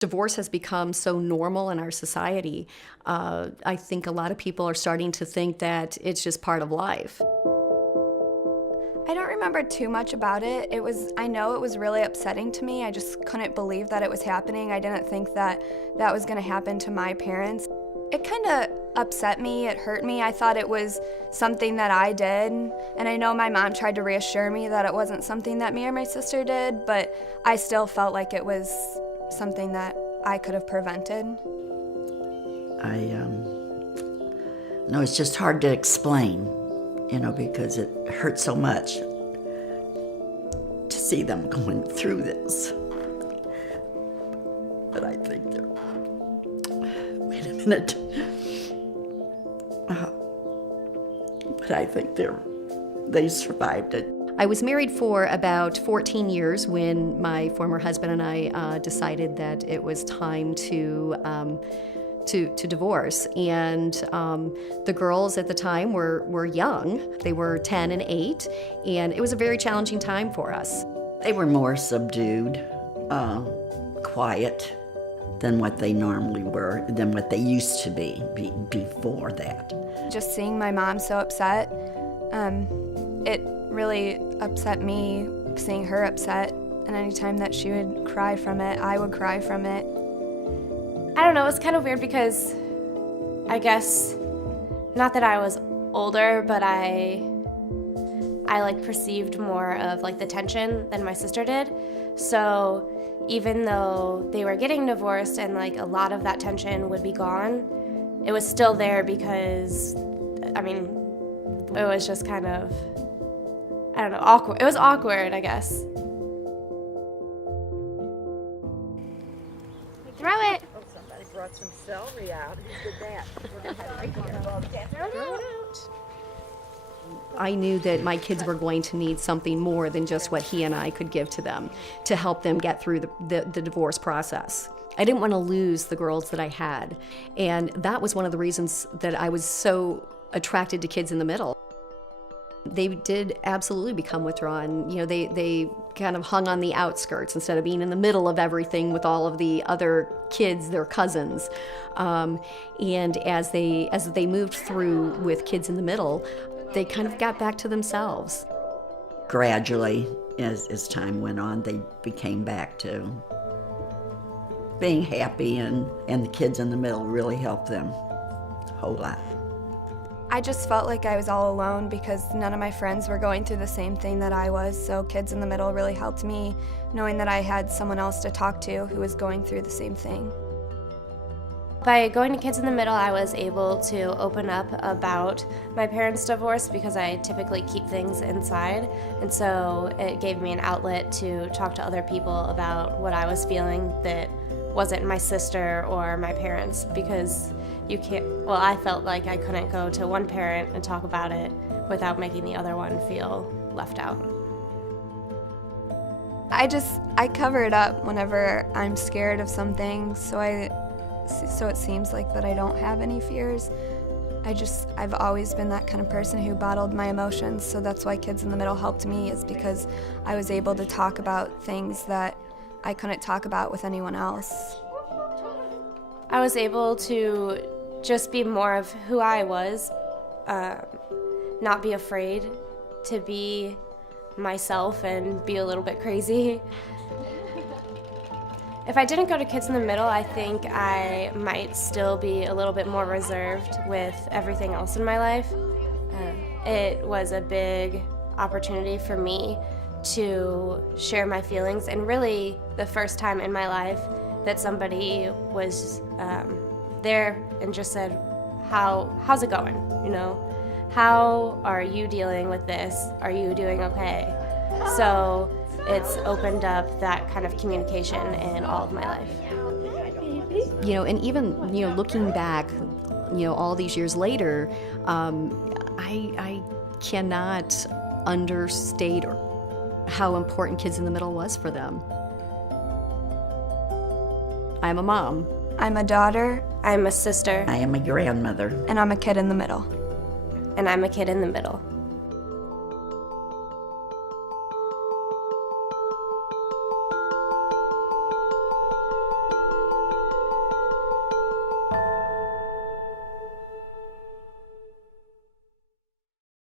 Divorce has become so normal in our society. I think a lot of people are starting to think that it's just part of life. I don't remember too much about it. I know it was really upsetting to me. I just couldn't believe that it was happening. I didn't think that that was going to happen to my parents. It kind of upset me, it hurt me. I thought it was something that I did, and I know my mom tried to reassure me that it wasn't something that me or my sister did, but I still felt like it was something that I could have prevented. No, it's just hard to explain, because it hurts so much to see them going through this. But I think they're, wait a minute. But I think they survived it. I was married for about 14 years when my former husband and I decided that it was time to divorce. And the girls at the time were young. They were 10 and 8, and it was a very challenging time for us. They were more subdued, quiet than what they normally were, than what they used to be before that. Just seeing my mom so upset, it really upset me, seeing her upset, and anytime that she would cry from it, I would cry from it. I don't know, it was kind of weird because I guess, not that I was older, but I perceived more of the tension than my sister did. So even though they were getting divorced and a lot of that tension would be gone, it was still there because, it was just kind of, I don't know, awkward. It was awkward, I guess. Throw it. Oh, somebody brought some celery out. Who did that? We're going to have to throw it out. I knew that my kids were going to need something more than just what he and I could give to them to help them get through the divorce process. I didn't want to lose the girls that I had, and that was one of the reasons that I was so attracted to Kids in the Middle. They did absolutely become withdrawn. They kind of hung on the outskirts instead of being in the middle of everything with all of the other kids, their cousins. And as they moved through with Kids in the Middle, they kind of got back to themselves. Gradually, as time went on, they became back to being happy, and the Kids in the Middle really helped them a whole lot. I just felt like I was all alone because none of my friends were going through the same thing that I was, so Kids in the Middle really helped me, knowing that I had someone else to talk to who was going through the same thing. By going to Kids in the Middle, I was able to open up about my parents' divorce because I typically keep things inside, and so it gave me an outlet to talk to other people about what I was feeling that wasn't my sister or my parents, because I felt like I couldn't go to one parent and talk about it without making the other one feel left out. I cover it up whenever I'm scared of something, so it seems like that I don't have any fears. I've always been that kind of person who bottled my emotions, so that's why Kids in the Middle helped me, is because I was able to talk about things that I couldn't talk about with anyone else. I was able to just be more of who I was, not be afraid to be myself and be a little bit crazy. If I didn't go to Kids in the Middle, I think I might still be a little bit more reserved with everything else in my life. It was a big opportunity for me to share my feelings, and really the first time in my life that somebody was there and just said, how's it going? How are you dealing with this? Are you doing okay? So it's opened up that kind of communication in all of my life. And even, looking back, all these years later, I cannot understate how important Kids in the Middle was for them. I'm a mom. I'm a daughter. I'm a sister. I am a grandmother. And I'm a kid in the middle. And I'm a kid in the middle.